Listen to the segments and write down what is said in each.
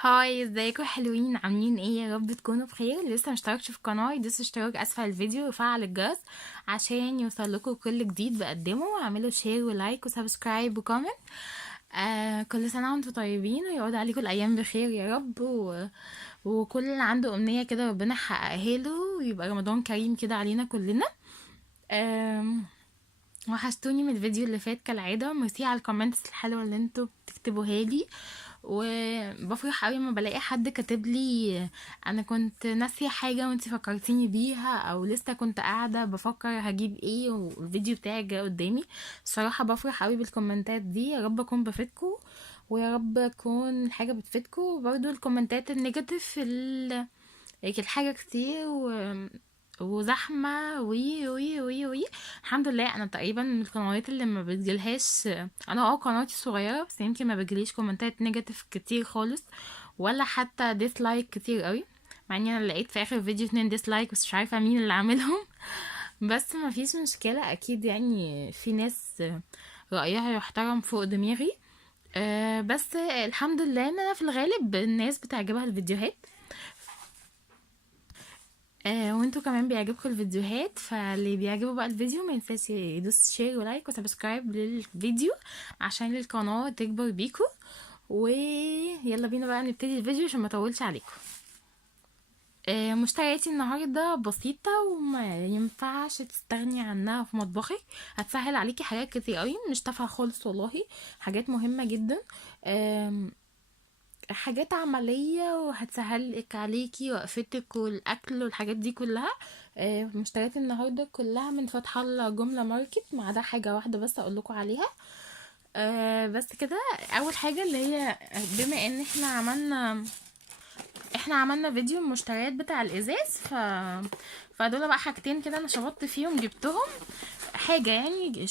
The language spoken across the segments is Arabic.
هاي، ازيكم حلوين؟ عاملين ايه؟ يا رب تكونوا بخير. لسه مشتركش في القناه يدوس اشتراك اسفل الفيديو وفعل الجرس عشان يوصلكوا كل جديد بقدمه، واعملوا شير ولايك وسبسكرايب وكومنت. كل سنه وانتم طيبين ويعود عليكم الايام بخير يا رب وكل اللي عنده امنيه كده ربنا يحققها له، ويبقى رمضان كريم كده علينا كلنا. آم، وحشتوني من الفيديو اللي فات كالعادة. ميرسي على الكومنتس الحلوة اللي انتوا بتكتبوها لي، وبفرح قوي لما بلاقي حد كاتب لي انا كنت ناسية حاجة وانتي فكرتيني بيها، او لسه كنت قاعدة بفكر هجيب ايه والفيديو بتاعي جه قدامي. الصراحة بفرح قوي بالكومنتات دي. يا رب اكون بفيدكم، ويا رب اكون حاجة بتفيدكم. وبرضو الكومنتات النيجاتيف الحاجة كتير وزحمة وي. الحمد لله انا تقريبا من القنوات اللي ما بتجيلهاش. انا قناتي صغيرة بس يمكن ما بتجيليش كومنتات نيجاتيف كتير خالص، ولا حتى ديسلايك كتير قوي. مع اني انا لقيت في اخر فيديو 2 ديسلايك بس مش عارفة مين اللي عاملهم. بس ما فيش مشكلة، اكيد يعني في ناس رأيها يحترم فوق دماغي. بس الحمد لله ان انا في الغالب الناس بتعجبها الفيديوهات. وانتوا كمان بيعجبكم الفيديوهات، فاللي بيعجبه بقى الفيديو ما ينساش يدوس شير ولايك وسبسكرايب للفيديو عشان القناة تكبر بيكم. ويلا بينا بقى نبتدي الفيديو عشان ما اطولش عليكم. مشترياتي النهاردة بسيطة وما ينفعش تستغني عنها في مطبخك. هتسهل عليكي حاجات كتير قوي، مش تافهة خالص والله، حاجات مهمة جدا. حاجات عملية وهتسهلك عليكي وقفتك والاكل والحاجات دي كلها. مشتريات النهارده كلها من فتح الله جملة ماركت، ما عدا حاجة واحدة بس اقول لكم عليها. بس كده. اول حاجة اللي هي بما ان احنا عملنا فيديو المشتريات بتاع الازاز، فدول بقى حاجتين كده انا شبطت فيهم جبتهم. حاجة يعني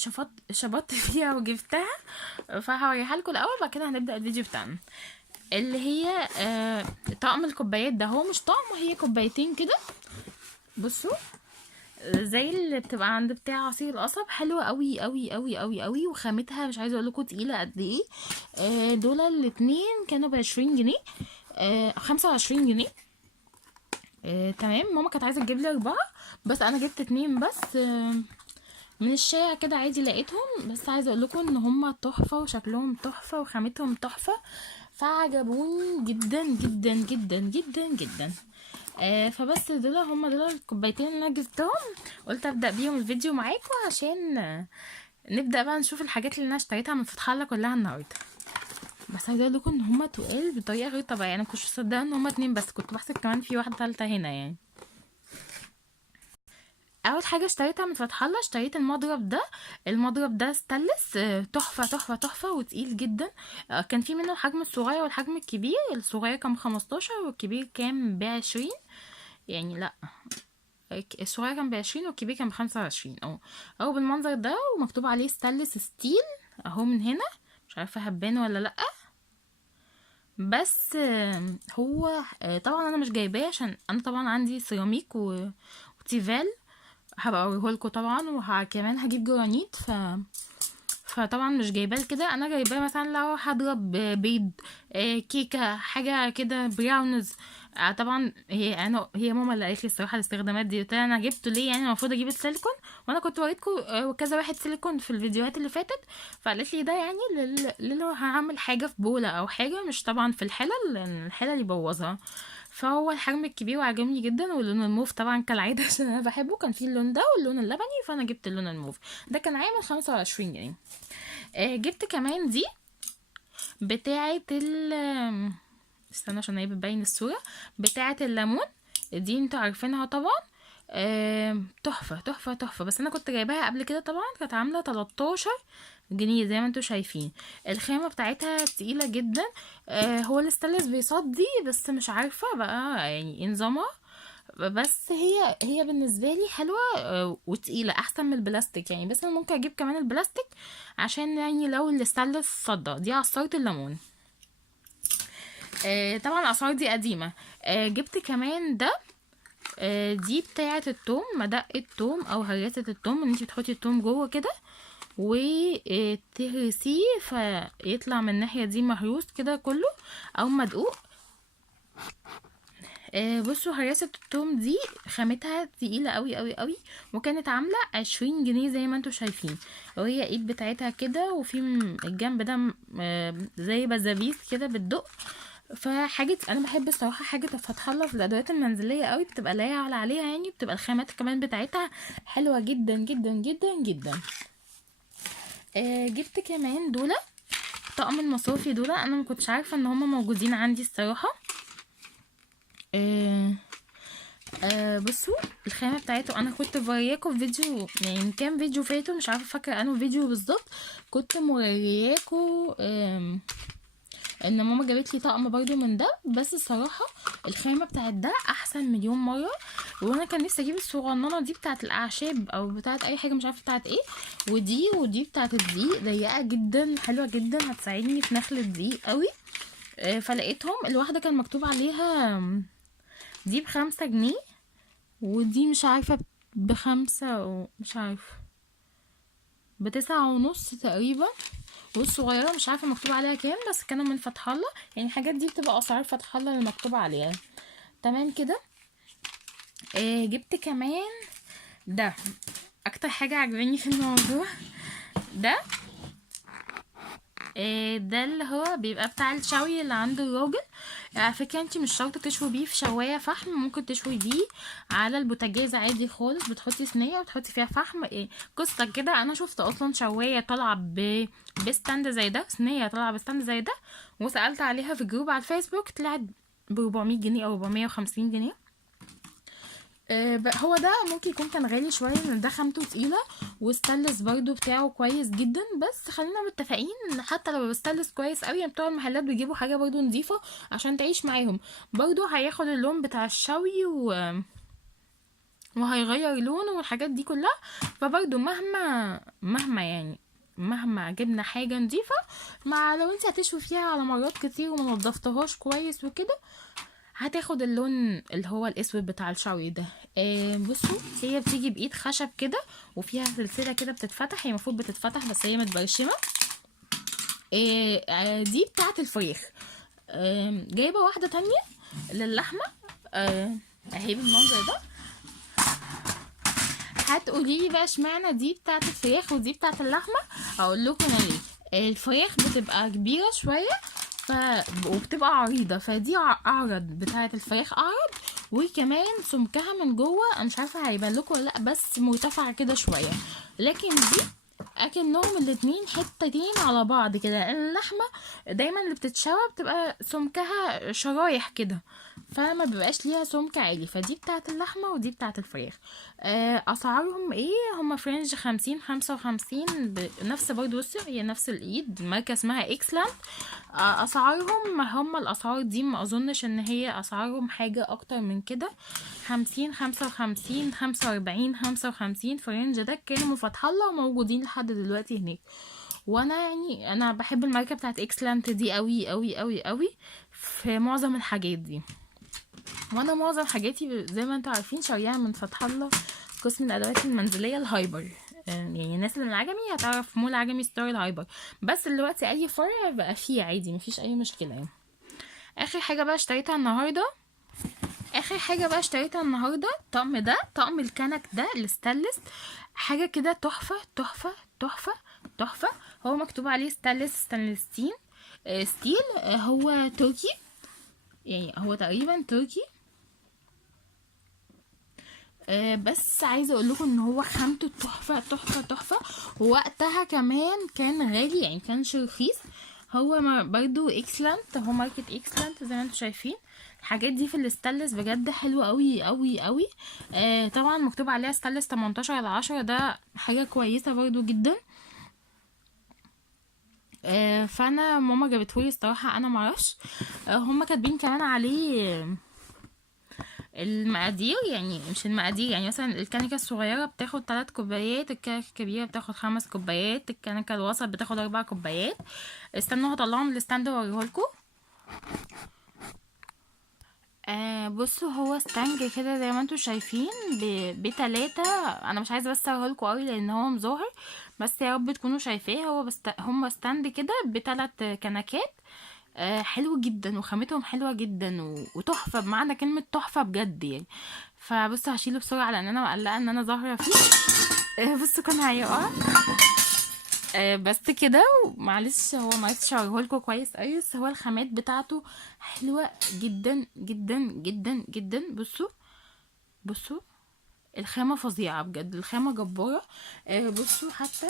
شبطت فيها وجبتها، فهوريها لكم الاول بعد كده هنبدأ الفيديو بتاعنا. اللي هي طقم الكوبايات ده، هو مش طقم، هي كوبايتين كده. بصوا، زي اللي بتبقى عند بتاع عصير القصب، حلوه قوي قوي قوي قوي قوي، وخامتها مش عايزه اقول لكم تقيله قد ايه. دول الاتنين كانوا ب20 جنيه، 25 جنيه. تمام. ماما كانت عايزه تجيب لي 4 بس انا جبت 2 بس. من الشارع كده عادي لقيتهم، بس عايزه اقول لكم ان هما تحفه وشكلهم تحفه وخامتهم تحفه، فعجبوني جدا جدا جدا جدا جدا. فبس دول الكوبايتين اللي انا جبتهم، قلت ابدا بيهم الفيديو معاكم عشان نبدا بقى نشوف الحاجات اللي انا اشتريتها من فتح الله كلها النهارده. بس عايزه اقول لكم ان هما تقال بطريقه غير طبيعيه، انا كنتش مصدقه ان هما 2 بس، كنت بحسب كمان في واحده ثالثه هنا يعني. اول حاجه اشتريتها من فتح الله اشتريت المضرب ده ستانلس، تحفه تحفه تحفه وتقيل جدا. كان في منه الحجم الصغير والحجم الكبير. الصغير كان ب15 والكبير كان ب20. يعني لا، الصغير كان ب20 والكبير كان ب25 او بالمنظر ده، ومكتوب عليه ستانلس ستيل اهو من هنا. مش عارفه هبان ولا لا. بس هو طبعا انا مش جايباه عشان انا طبعا عندي سيراميك وتيفال. هبقى اوريهولكوا طبعا، وكمان هجيب جرانيت. فطبعا مش جايباه كده، انا جايباه مثلا لو هضرب بيض، كيكه، حاجه كده براونز. طبعا هي ماما اللي قالت لي الصراحه الاستخدامات دي، قلت لها انا جبته ليه يعني، المفروض اجيب السيليكون. وانا كنت وريتكم كذا واحد سيليكون في الفيديوهات اللي فاتت. فقالت لي ده يعني لو هعمل حاجه في بوله او حاجه، مش طبعا في الحلل لان الحلل يبوظها. فهو الحجم الكبير وعجبني جدا، واللون الموف طبعا كالعاده عشان انا بحبه. كان فيه اللون ده واللون اللبني، فانا جبت اللون الموف. ده كان عامل 25 جنيه. جبت كمان دي بتاعه استنى عشان هي بتبين الصورة، بتاعه الليمون. دي انتوا عارفينها طبعا. تحفة تحفة تحفة. بس انا كنت جايباها قبل كده طبعا، كانت عاملة 13 جنيه زي ما انتوا شايفين. الخامة بتاعتها تقيلة جدا. هو الاستانلس بيصدي، بس مش عارفة بقى يعني ايه نظامها. بس هي بالنسبه لي حلوه وتقيله احسن من البلاستيك يعني. بس انا ممكن اجيب كمان البلاستيك عشان يعني لو الستانلس صدى. دي عصاره الليمون. طبعا الاسعار دي قديمه. جبت كمان ده. دي بتاعه التوم، مدق التوم او هراسه التوم، ان انت بتحطي التوم جوه كده وتهرسيه فيطلع من الناحيه دي مهروس كده كله او مدقوق. بصوا هراسة التوم دي خامتها تقيلة قوي قوي قوي، وكانت عاملة 20 جنيه زي ما انتوا شايفين. وهي ايد بتاعتها كده، وفي الجنب ده زي بزابيس كده بتدق. فحاجة انا بحب الصراحة حاجة فتح الله في الادوات المنزلية قوي، بتبقى لا يعلى عليها يعني، بتبقى الخامات كمان بتاعتها حلوة جدا جدا جدا جدا. جبت كمان دول طقم المصافي دول، انا ما كنتش عارفة ان هما موجودين عندي الصراحة. آه بصوا الخامة بتاعته، انا كنت مورياكم في فيديو يعني كام فيديو فاتوا، مش عارفة فاكرة انه فيديو بالظبط، كنت مورياكم ان ماما جابت لي طقم برضو من ده. بس الصراحة الخامة بتاعت ده احسن مليون مرة. وانا كان نفسي اجيب الصغننة دي بتاعت الاعشاب او بتاعت اي حاجة مش عارفة بتاعت ايه، ودي بتاعت الدقيق، ضيقة جدا حلوة جدا، هتساعدني في نخل الدقيق قوي. فلقيتهم الواحدة كان مكتوب عليها دي ب5 جنيه، ودي مش عارفة ب5 او مش عارفة ب9.5 تقريبا، والصغيرة مش عارفة مكتوب عليها كام، بس كانوا من فتح الله يعني. الحاجات دي بتبقى اسعار فتح الله اللي مكتوب عليها. تمام كده. جبت كمان ده اكتر حاجة عجباني في الموضوع ده. ده اللي هو بيبقى بتاع الشوي اللي عند الراجل. على فكرة انتي مش شرط تشوي بيه في شواية فحم، ممكن تشوي بيه على البوتاجاز عادي خالص. بتحطي صينية وتحطي فيها فحم. قصة كده، انا شفت اصلا شواية طالعة بستاند زي ده، صينية طالعة بستاند زي ده، وسألت عليها في جروب على الفيسبوك، طلعت ب400 جنيه او 450 جنيه. هو ده ممكن يكون كان غالي شويه لان ده خامته تقيله، وستانلس برضو بتاعه كويس جدا. بس خلينا متفقين ان حتى لو ستانلس كويس قوي يعني، بتوع المحلات بيجيبوا حاجه برضو نظيفه عشان تعيش معاهم. برضو هياخد اللون بتاع الشوي وهيغير لونه والحاجات دي كلها. فبرضو مهما يعني مهما جبنا حاجه نظيفه، مع لو انت هتشوي فيها على مرات كتير وما نضفتهاش كويس وكده، هتاخد اللون اللي هو الاسود بتاع الشوي ده. بصوا هي بتيجي بايد خشب كده، وفيها سلسله كده بتتفتح، هي المفروض بتتفتح بس هي متبرشمه. دي بتاعه الفريخ. جايبه واحده تانية للحمه. اهي بالمنظر ده. هتقولي لي بقى اشمعنى دي بتاعه الفراخ ودي بتاعه اللحمه؟ اقول لكم انا ليه. الفراخ بتبقى كبيره شويه وبتبقى عريضه، فدي اعرض، بتاعه الفراخ اعرض، وكمان سمكها من جوه انا مش عارفه هيبان لكم ولا لا، بس مرتفع كده شويه. لكن دي اكنهم الاتنين حتتين على بعض كده. اللحمه دايما اللي بتتشوى بتبقى سمكها شرايح كده، فما بيبقاش ليها سمك عالي. فدي بتاعت اللحمه ودي بتاعت الفراخ. اسعارهم ايه؟ هما فرنج 50 55 نفس برضو. بصي هي نفس الايد، ماركه اسمها اكسلاند. اسعارهم هما الاسعار دي، ما اظنش ان هي اسعارهم حاجه اكتر من كده. 50 55 45 55 فرنج ده كانوا فتح الله وموجودين لحد دلوقتي هناك. وانا يعني انا بحب الماركه بتاعت اكسلانت دي قوي قوي قوي قوي في معظم الحاجات دي. وانا معظم حاجاتي زي ما انتوا عارفين شاريها من فتح الله، قسم الادوات المنزليه الهايبر. يعني الناس اللي من العجمي هتعرف مول عجمي ستور الهايبر، بس دلوقتي اي فرع بقى فيه عادي مفيش اي مشكله يعني. اخر حاجه بقى اشتريتها النهارده الطقم ده، طقم الكنك ده الستانلس. حاجه كده تحفه تحفه تحفه تحفه. هو مكتوب عليه ستانلستين ستيل. هو تركي يعني، هو تقريبا تركي. بس عايزه اقول لكم ان هو خامته تحفه تحفه تحفه، ووقتها كمان كان غالي يعني كانش رخيص. هو برضو اكسلانت، هو ماركه اكسلانت زي ما انتم شايفين. الحاجات دي في الستانلس بجد حلوه قوي قوي قوي. طبعا مكتوب عليها ستانلس 18/10، ده حاجه كويسه برضو جدا. فانا ماما جابتهولي الصراحه، انا معرفش. هما كاتبين كمان عليه المقادير، يعني مش المقادير، يعني مثلا الكنكه الصغيره بتاخد 3 كوبايات، الكنكه الكبيره بتاخد 5 كوبايات، الكنكه الوسط بتاخد 4 كوبايات. استنوا هطلعهم من الستاند واوريهولكوا. بصوا هو ستانج كده زي ما انتوا شايفين ب3. انا مش عايزه بس اوريهولكوا قوي لان هو مظاهر، بس يا رب تكونوا شايفاه. هو بس هم ستاند كده ب3 كنكات. حلو جدا وخامتهم حلوه جدا وتحفه بمعنى كلمه تحفه بجد يعني. فبصوا هشيله بسرعه لان انا مقلقه ان انا ظاهره فيه. بصوا كان هيقع. بس كده. معلش هو معرفتش اوريهولكوا كويس اوي، بس هو الخامات بتاعته حلوه جدا جدا جدا جدا. بصوا بصوا الخامه فظيعه بجد، الخامه جباره. بصوا حتى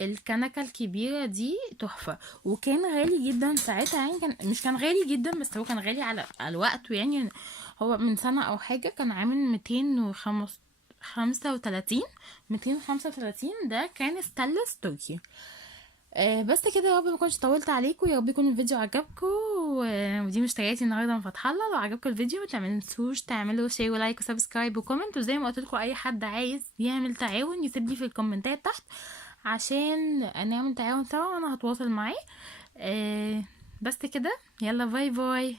الكنكه الكبيره دي تحفه، وكان غالي جدا ساعتها يعني. كان مش كان غالي جدا، بس هو كان غالي على وقته يعني. هو من سنه او حاجه كان عامل 235. 235 ده كان ستانلس تركي. بس كده، يا رب ما كنتش طولت عليكم، يا رب يكون الفيديو عجبكم. ودي مشترياتي النهارده من فتح الله. لو عجبكم الفيديو ما تنسوش تعملوا شير ولايك وسبسكرايب وكومنت، وزي ما قلت لكم اي حد عايز يعمل تعاون يسيب لي في الكومنتات تحت عشان نعمل تعاون سوا وانا هتواصل معاه. بس كده، يلا باي باي.